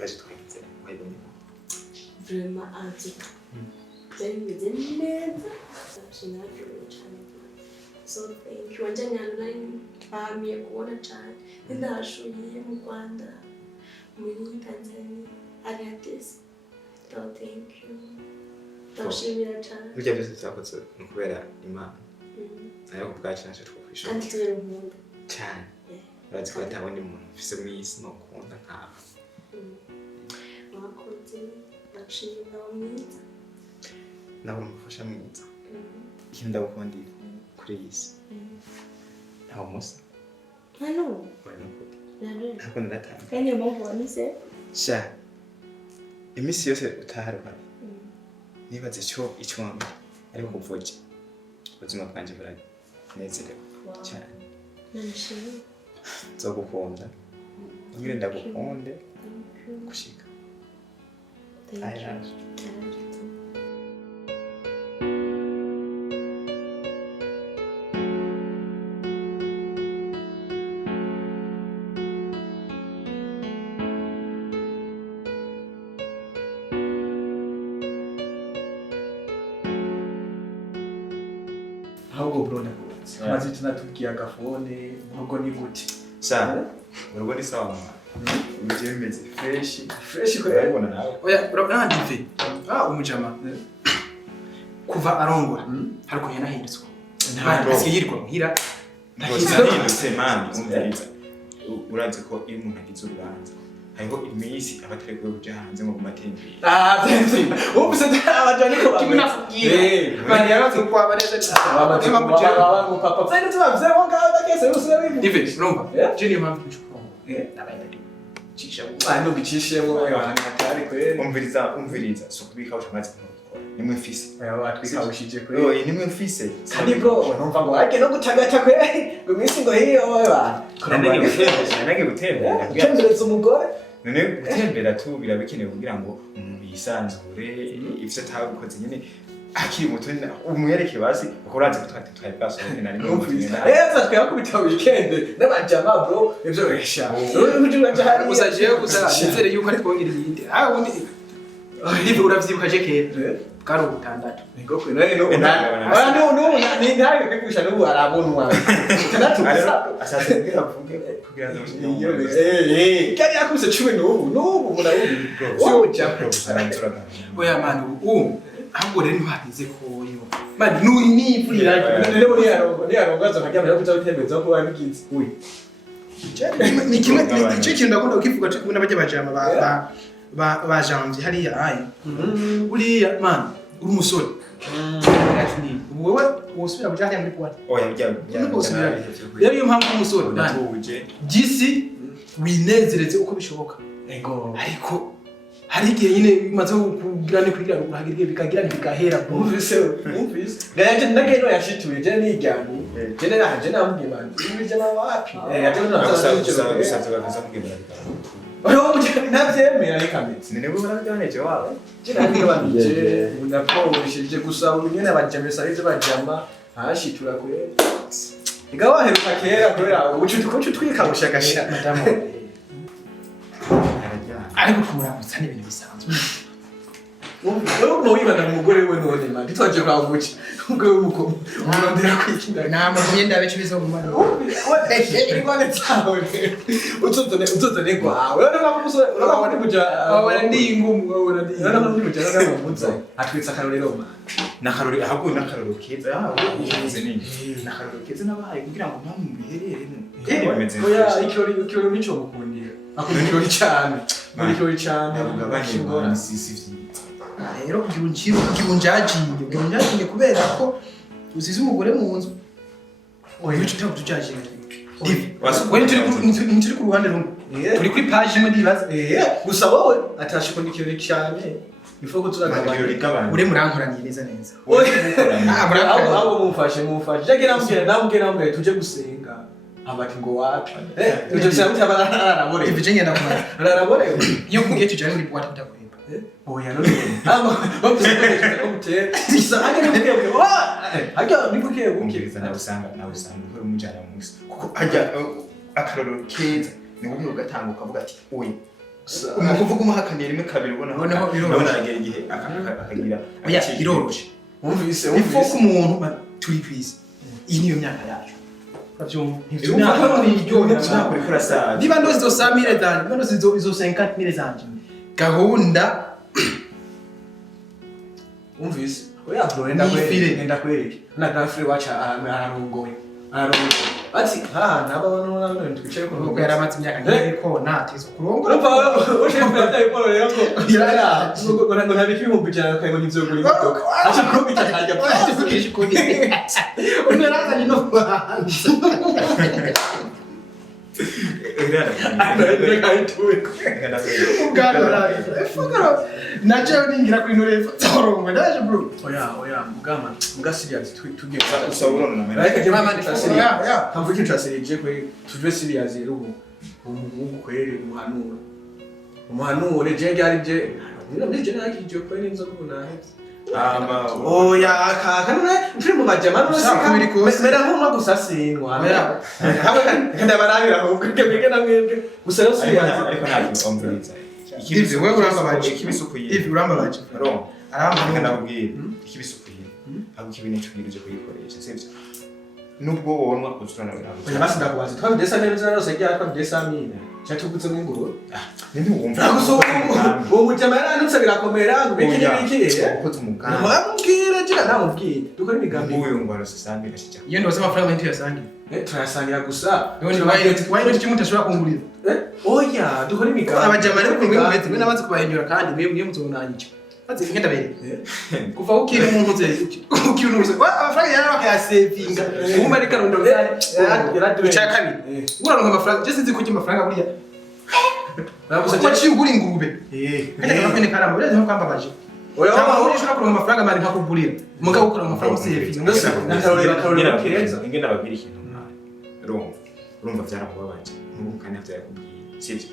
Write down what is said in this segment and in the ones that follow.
twaje twagize mwebwe vraiment anti byari bimeze neza sinaryohewe cyane so thank you wanje nari bamiye kubona cyane ndashuye mu Rwanda muri Tanzania ari hatese so thank you ndashimira cyane burya byose twakoze kubera Imana nayo kubwacu nashe twofisha kandi turi umuntu cyane urazi ko atabona umuntu ufise mwisi no kunda nkawe murakoze ndashimira mwiza nawe mufasha mwiza ikindi ndagukunda kuri iyi si ntawe musa hano ntabwo ndatanga kandi mpamvu wamise sha imisi yose utaharuka nibaze icyo wambaye ariko kuvuga ubuzima bwanjye buranezerewe cyane nishimye nzogukunda ngire ndagukunde gushika ahubwo brona maze tunatubwiye agafone murugo ni gute sana murugo ni sawa muje bimeze fresh ko urabibona nawe oya urabona dive umujama kuva arongora hariko yanahinditswe ntabwo yirwa muhira ndahindutse man umviriza urazi ko iyo umuntu agize urubanza hariho imisi abateguye kuja hanze ngo kumatembere byinshi ubuse abajani ko kimnafukira bani yarazo kwa bareza abajama baba papa cyane tubavye ngo ndakese usubira dive urumva jeni mpamvu cyuko nabaye cisha no bicishemo abantu atari kwere umviriza so kubika ushamaze kumukora nimwe mfise twikawushije kwere nimwe mfise kandi bro numva ngo ake no gutagata kwere ngo misi ngo hiyo baba nange gutembera gutembereza umugore none gutembera tu birabikeneye kugira ngo umuntu yisanzure ivyo atabukoze nyene akiri muto umwereke basi ukoraze gutwate twaye basohoke nari ngo eza twakubita weekend n'abajama bro ivyo resha uje hari usaje nizere yuko ari twongera ibindi undi dive uravyibuka je kera bwari ubutandatu ngo kwe no ni ndaye kwigusha no arabonwa tandatu asase kugira avuge kugira ngo kari yakubise 10 n'ubu murabubi bro cyo japro sarantura oya manu ahubwo rero ntibabize koyo mani n'ivurira rero ni yarongaza nkajya muri kuza gutembeza ko wabigize uyi ni kimwe cyo kintu ndakunda ukivuga cyo kubona bajya bajama ba janvier hariya ayi uriya man uri umusore wowe wosubira kujya muri kwata oya bijya rero iyo mpamvu umusore natuje gisi winezereze uko bishoboka ariko hari igihe nyine bimaze kugira ni kugira urahagirye bikagira bikahera umvise gaje ndageno yashituye je nijyani je naraje namubwiye bandi ibije wapi yaje nasaza bakaza kugira oyo navyemera ikametse nene bo baraganije wawe je nabanje unaposhije gusa unyene abajamesa arize bajama hashitura kwe igawa heruka kera kubera ucu twikamushagasha madamu ariko kumuramutsa n'ibintu bisanzwe ubu wibana umugore we none mandi twaje kwa guki umugore w'umukomo urondera kwikinda nama myenda yacu bizo mu mano irwane tsawe utsotone kwawe urabona ko musore urabona kuja wabona ndi ingumu wabona ndi urabona ko kuja n'abamuza atwitsa karorero ma nakarori ahubwo nakaroro keza uvuze nini nakaroro keza nabaye kugira ngo mpamwe oya ikirori nico mukundira akunda ikirori cyane muri ikirori cyane ugabanye sisi rero ugirunjajinge kubera ko usize umugore mu nzu oya cyo tujajinge wewe turi ku ruhande rumwe turi kuri page imwe ndibaza gusa wowe atashikunda ikirori cyane bifoko turagabanya ure murankoraniye neza neza abo mumfashe jage namubwira tuje gusenga abati ngo wapi ivyo cyangwa bararabore ivyo ngenda kumara bararabore iyo kugiye tujana muri boîte ndakwemba oya none bavuze ko mutera isa age nibwiye ngo age nibwiye umviriza nabusanga ko umujana musi kuko ajya akaroro keza ni wowe ugatanguka ukavuga ati oya umuvuga umuhakaniye rimwe kabiri ubona Noneho biroroshe. aragera igihe akagira oya biroroshe wumvise ifo ko umuntu turi kwisi iyi niyo myaka yacu uravyumva Imyaka imyaka yo iryohera ntabwo uri kurasaza niba ndozi zo 100,000 zanje niba ndozi izo 50,000 zanje gahunda wumvise oya bro enda kwereke na gafre wacha ararongoye ati naba bano none twicaye ko nuko yaramaze imyaka ngiye ko natizo kurongora urumva ushaka kuyiporo rero ko yara ngo ntabiki ibihumbi ijana kayibona ivyo guri imodoka acha ko bitakajya tukisha ko unarazanye no nacho ningira kuri nore torongo ndaje bro oya mugama serious tugiye usabura na mera ariko je Mama, mama ni serious ya. hamvuga ikintu cyasirije kwe tuje serious rero umuntu kwere umuhanure je ngari je none je nakije kwere inzoga bunahetse oya kaka none turi mu majama none mera nko gusasinwa kandi abarabira ahubwo kebwe namwebwe gusa yo serious ariko ntabwo umviriza Ivi wewe urambabaje ikibisukuye Ivi urambabaje ro aramba ndabubwira ikibisukuye ahubwo ibintu cyugirije kuyikoresha sivyo nubwo wonwa kustrana oya basi ndakubaza twabidesa neza rose rya twabidesa mine cyatugutse mw'inguru nindi wumva naguso uwo mujama yaranutse birakomera ngubikire biki ko tumugana namubwira jira namubwira dukora imigambi uyu ngwara sisambira kijya iyo ndose amafaranga menshi yasangiye turayasangira gusa none wayi kimwe utashobora kungurira oya dukora imigambi abajama rero kumwe mubetse mwe nabanze kubahinyura kandi mwe muzonanyica ati ngenda bere kuva ukiri umuntu ze ukiri umuntu amafaranga yari bakayasevinga umwe ari karundo cya kabiri uraronka amafaranga je sinzi kujya amafaranga buriya nabuze cyo ugura ingurube kandi kandi karamba buriya nko kwambabaje oya waba ushobora kuronka amafaranga mari nkakugurira mugabo ukora amafaranga usevinga nakarorera kireza ingenda babwira ikintu mwana urumva byaramubabaje n'ubu kandi byakubwiye sivyo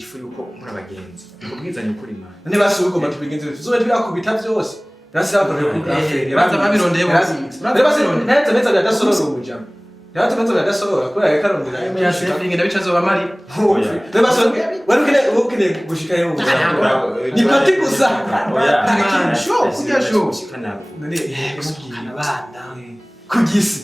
ifu yuko muri abagenzi kubwizanya ukuri imana none basubiye ko tubigenze tuzobe twakubita byose nasaba ko baza babirondeye bose neza neza byadasorora umujama yato neza byadasorora ko yakarondera ya sevinga ndabica zo bamari neba so warukine gushika yo ni pati gusa oya sho kujya sho ushikana none abana kugisi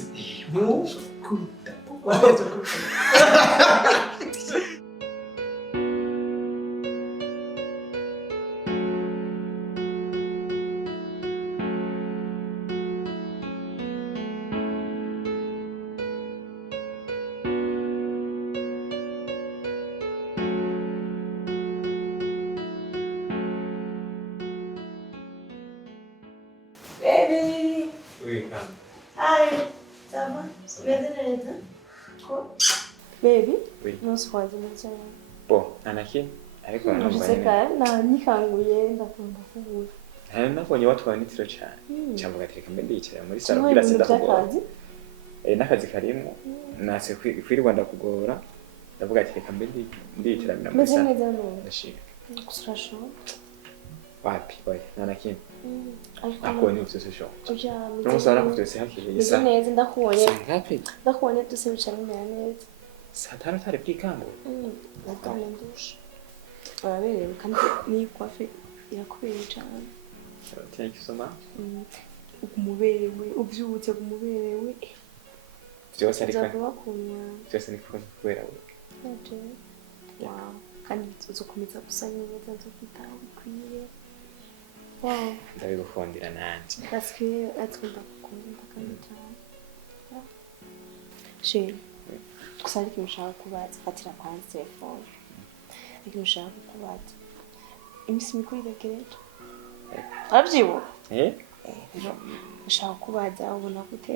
Baby. uyu kandi Hi. Dusaba. Tumezeneza. Ko. Baby. Oui. Nuswaje cyane. bo anaki ariko Nuseka na nikanguye ndakunda kubura. hari nabonye watwaye n'itiro cyane cyangwa gatereka mbe ndicara muri salo Kimwe kugira mu sindakugora by'akazi. n'akazi karimo nase kwirirwa ndakugora ndavuga ati reka mbe ndiyiteramira muri Meze salo neza none. ndashika Kusasho. wapi oya nanakimwe Ariko akoni byose sho uja n'umusaba nakutse hakije Meze isa neza ndakubonye. ngapi Ndakubonye duse bicara neza. saa tanu tari bwikango Natane ndusha. Araberewe kandi ni kwafe irakubereye cyane. thank you so much Umuberewe ubyutse kumuberewe. byose ariko Nzavuga kunya. byose ni kubera we Wow. Kandi uzokomeza gusa neza nzokwitaho bikwiye. Wow. ndabigukundira nanjye That's good. That's good. Ndakunda kandi cyane. She. Gusa ariko nshaka kubaza fatira kwanza telefone. Ariko nshaka kubaza. Imisi mikuru iregereje. Abyibo. Rero nshaka kubaza ubona gute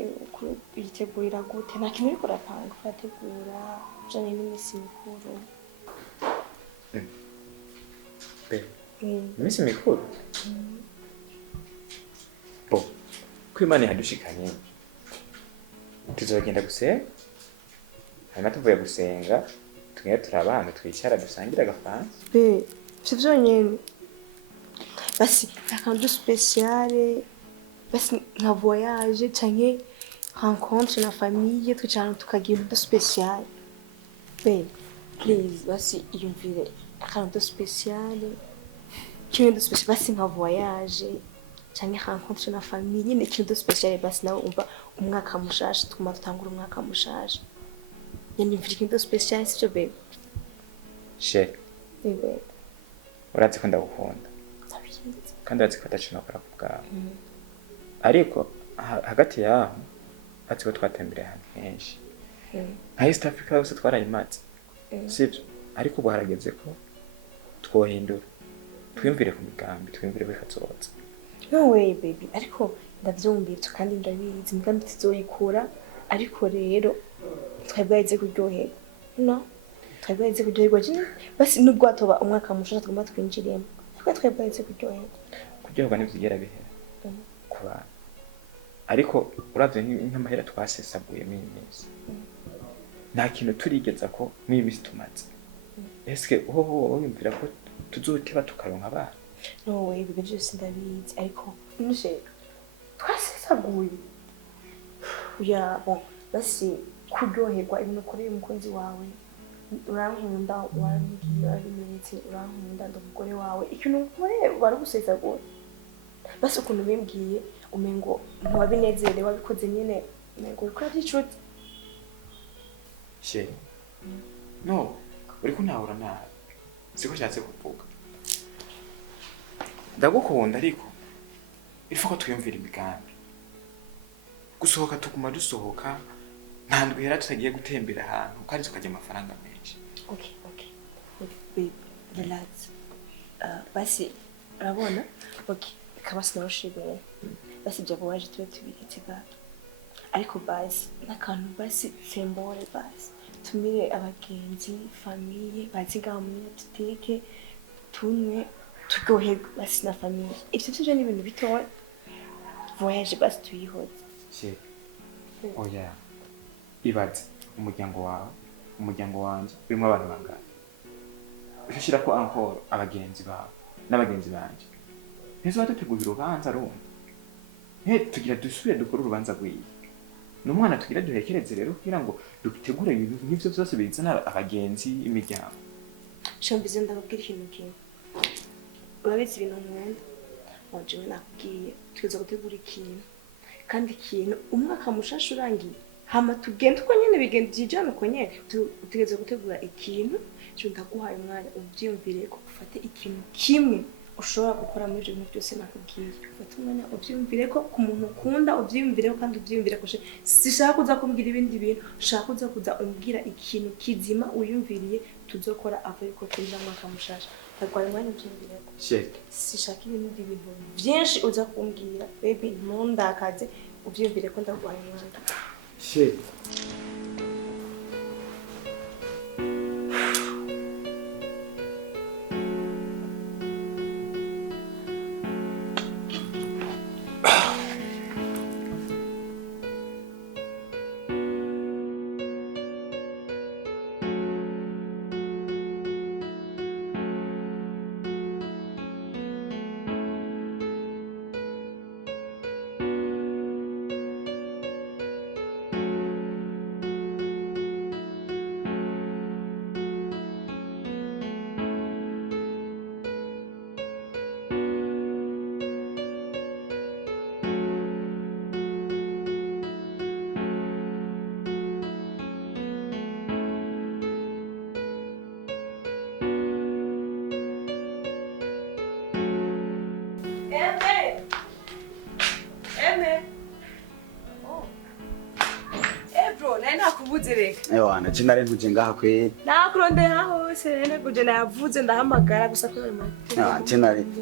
uyitegurira gute nta kintu uriko urapanga urategura ujanye n'imisi mikuru. iminsi mikuru bo ko imana yadushikanye tuzogenda gusenga hanyuma tuvuye gusenga tugenda turaba ahantu twicara dusangira agafansi Be, ivyo vyonyene. Basi akantu spéciale, basi nka voyage canke rencontre na famille twicara tukagira udu spéciale. Be, please basi iyumvire akantu spécial ikintu spécial basi nka voyage canke rencontre na famille nyine ikintu spécial basi nawe umva umwaka mushasha tukuma dutangura umwaka mushasha nyine mfite ikintu spécial sicyo baby Chérie, baby urazi ko ndagukunda kandi urazi ko atacyo nakora ku bwawe ariko hagati yaho ati ko twatembereye ahantu henshi nka East Africa yose twarayimatse sibyo ariko ubu harageze ko twohindura twiyumvire ku migambi twiyumvire ko kazoza no way baby ariko ndavyumvira kandi ndabizi imigambi tuzoyikura ariko rero twebwaize kuryoherwa no twebwaize kuryoherwa nyine basi nubwo atoba umwaka mushasha tugomba twinjiremo twebwaize kuryoherwa ntivyigera bihera ku bantu ariko uravye nk'amahera twasesaguyemo iyi minsi nta kintu turigeza ko n'iyi minsi tumaze eske wowe wiyumvira ko tuzoteba tukaronka abana no way ibyo byose ndabizi ariko nuje twasesaguye ya bon basi kuryoherwa ibintu ukoreye umukunzi wawe urankunda warambwiye warabimenetse urankunda ndumugore wawe ikintu ukoreye wari gusesagura basi ukuntu bimbwiye umengo ntiwabinezerewe wabikoze nyine umengo ukora by'inshuti Chérie no uriko ntahura nawe siko nshatse kuvuga ndagukunda ariko irifa ko twiyumvira imigambi gusohoka tuguma dusohoka nta ndwihera tutagiye gutembera ahantu kandi tukajya amafaranga menshi okay babe relax basi urabona okay kabasi narushibeye basi jabo waje tube tubiketse gato ariko basi n'akantu basi sembore basi tumire abagenzi famille bazi ngaho muri tuteke tunywe turyoherwe basi na famille ivyo byo ni ibintu bitoya voyage basi tuyihoze Chérie oya ibaze umuryango wawe umuryango wanje urimo abantu bangana ushira ko encore abagenzi bawe n'abagenzi banje ntizo dutegura urubanza rumwe tugira dusubire dukora urubanza rw'iyi n'umwana tugira duhekereze rero kugira ngo dutegure ibintu nk'ivyo byose bizana abagenzi imiryango shombize ndababwira ikintu kimwe urabizi ibintu nkunda wanje nakubwiye tugeza gutegura ikintu kandi ikintu umwaka mushasha urangiye hama tugenda uko nyene bigenda byijana uko nyene tugeze gutegura ikintu cyo ndaguhaye umwanya ubyiyumvire ko ufate ikintu kimwe ushobora gukora muri ibyo bintu byose nakubwiye ufate umwanya ubyiyumvire ko ku muntu ukunda ubyiyumvire kandi ubyiyumvire ko sishaka kuza kumbwira ibindi bintu ushaka kuza umbwira ikintu kizima uyumviriye tuzokora avuye ko twinjira mu mwaka mushasha ndagwaye umwanya ubyiyumvire ko sishaka ibindi bintu byinshi uza kumbwira baby ntundakaze ubyiyumvire ko ndagwaye umwanya Chérie Ewana cinare ntuje ngaha kweri nakurondera hose rene kuje navuze ndahamagara gusa ko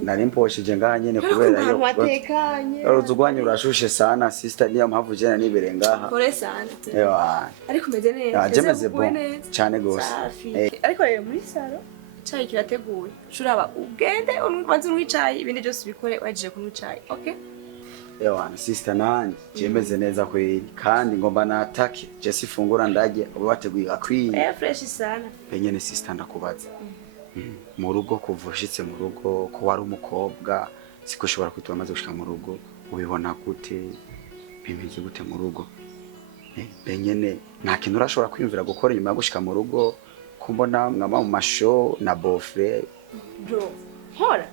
nari mposheje ngaha nyene kubera yo watekanye uruzugwanye urashushe sana sister niyo mpamvu jena nibere ngaha kore sana ewana ariko umeze neza jemeze bon cyane gose ariko rero muri salo icayi kirateguye shuraba ugende unwanze unwicayi ibindi byose bikore wajije kunwicayi okay ewana sister nanje jemeze neza kweri kandi ngomba natake je sifungura ndaje ubu bateguye akwiye fresh sana penyene sister ndakubaza mu rugo kuvushitse mu rugo ko wari umukobwa siko ushobora kwitwa maze gushika mu rugo ubibona gute bimeze gute mu rugo penyene nta kintu urashobora kwiyumvira gukora nyuma yo gushika mu rugo ko kumbona mwaba mu mashow na bofre bro nkora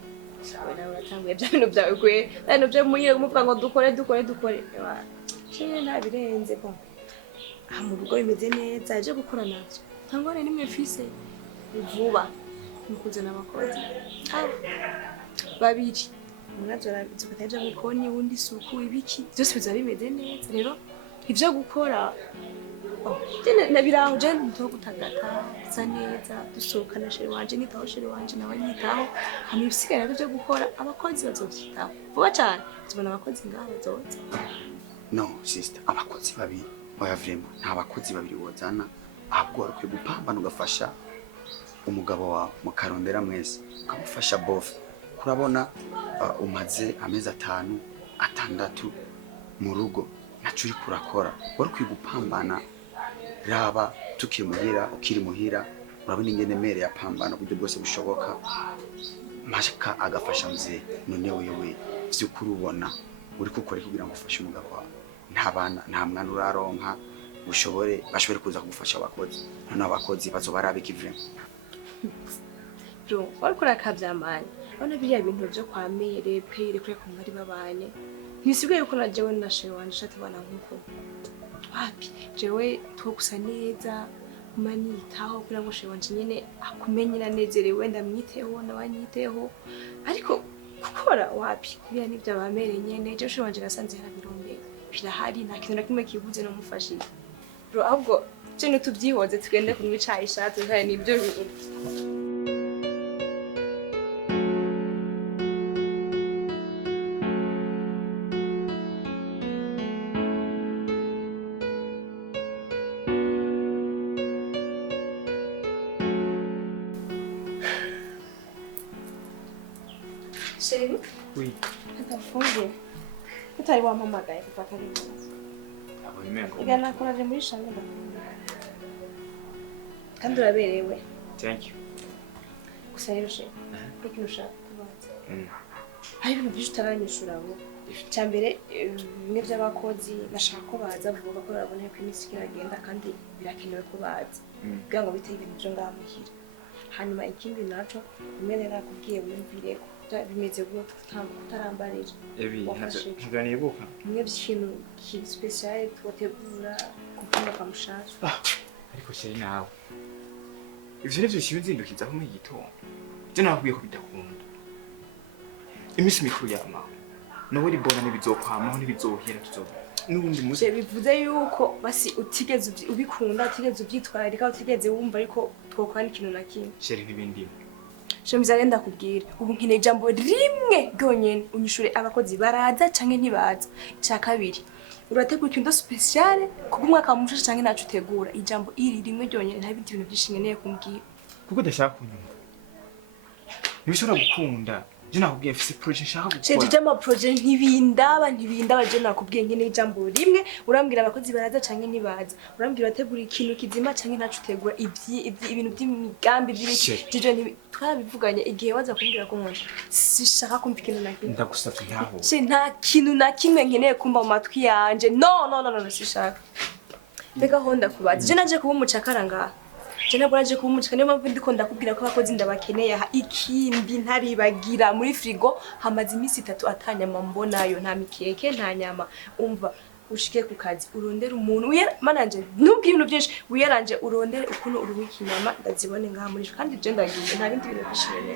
sawe nawe uratanguye bya bintu byawe kwe nano byo muyiye umuvuga ngo dukore cyane nabirenze bo mu rugo bimeze neza aje gukora navyo ntangore nimwe fise vuba mukuzana abakozi babiri munazora zukataje mu koni wundi suku ibiki byose biza bimeze neza rero ivyo gukora nabiraho je ndo gutagata za neza dusohokana sheri wanje nitaho sheri wanje nawe nitaho hamwe ibisigara byo gukora abakozi bazovyitaho vuba cyane tubona abakozi ngaho bazoza no sister abakozi babiri oya vraiment nta bakozi babiri wozana ahubwo warukwiye gupambana ugafasha umugabo wawe mukarondera mwese ukamufasha bof kurabona umaze amezi 5 6 mu rugo naco uri kurakora warukwiye gupambana raba ukiri muhira urabona ingene mere yapambana uburyo bwose bushoboka mashaka agafasha mzee none wewe vyukuri ubona uri gukora kugira ngo ufashe umugabo wawe nta mwana uraronka bashobore kuza kugufasha abakozi none abakozi bazobarabika ivyo bro wariko rakavyamanye bona biriya bintu byo kwa mere pere kure ko muri babanye ntisigaye ko najewe na sheri wanje shati bana nkuko wapi jewe tugusa neza manitaho kugira ngo sheri wanje nyene akumenyera nezerewe ndamwiteho nabanyiteho ariko gukora wapi biriya nivyo abamere nyene je sheri wanje nasanze yarabirombe birahari nta kintu na kimwe kibuze no mufashije bro ahubwo je tuvyihoze tugende kunywa icayi shati kandi nibyo Chérie? Oui. Ndafungiye. Utari wampamagaye kuva kare neza. Abo imengo. Igana koraje muri shamwe ndakunda. Kandi uraberewe. Thank you. Gusa rero she. Ikintu ushaka kubaza. Hari ibintu byinshi utaranyishura abo. Cyambere bimwe by'abakozi nashaka ko baza vuba ko barabona ko iminsi iragenda kandi birakenewe ko baza. Kugira ngo biteye ibintu byo ngamuhira. Hanyuma ikindi naco bimwe nakubwiye wiyumvireko. Bimeze gute utarambarira ntabwo nibuka bimwe by'ikintu kiri special twategura kuvuga kwa mushaje ariko sheri nawe ivyo nivyo shibizindukizaho mu gitondo je nakubwiye ko bidakunda imisi mikuru yama nawe ribona n'ibizokwamaho n'ibizohera tuzoba n'ubundi muze bivuze yuko basi utigeze ubikunda utigeze ubyitwarira utigeze wumva ariko twokwana ikintu na kimwe sheri n'ibindi Shemizare ndakubwira ubu nkine ijambo rimwe ryonyene unyishure abakozi baraza canke ntibaza cya kabiri urategura ikintu special kuko umwaka mushasha canke nacu utegura ijambo iri rimwe ryonyene nta bindi bintu byinshi nkeneye kumbwira kuko ndashaka kunyumva nibishobora gukunda je nakubwiye mfise project nshaka gukora je ama project ntibindaba je nakubwiye nkene ijambo rimwe urambwira abakozi baraza canke ntibaza urambwira urategura ikintu kizima canke nacu utegura ibintu by'imigambi by'ibiki twabivuganye igihe waza kumbwira ko nkunda sishaka kumva ikintu na kimwe ndagusabye ntaho nta kintu na kimwe nkeneye kumva mu matwi yanje no sishaka mbega ho ndakubaza je naje kuba umucakara ngaha je nabwo naje kuba umucakara niyo mpamvu ndiko ndakubwira ko abakozi ndabakeneye aha ikindi ntaribagira muri frigo hamaze iminsi 3 atanyama mbonayo nta mikeke nta nyama umva ushike ku kazi urondera umuntu mananje nubwo ibintu byinshi wiyaranje urondere ukuntu uruwiki inyama ndazibone ngaha muri kandi je ndagiye nta bindi bintu bishimye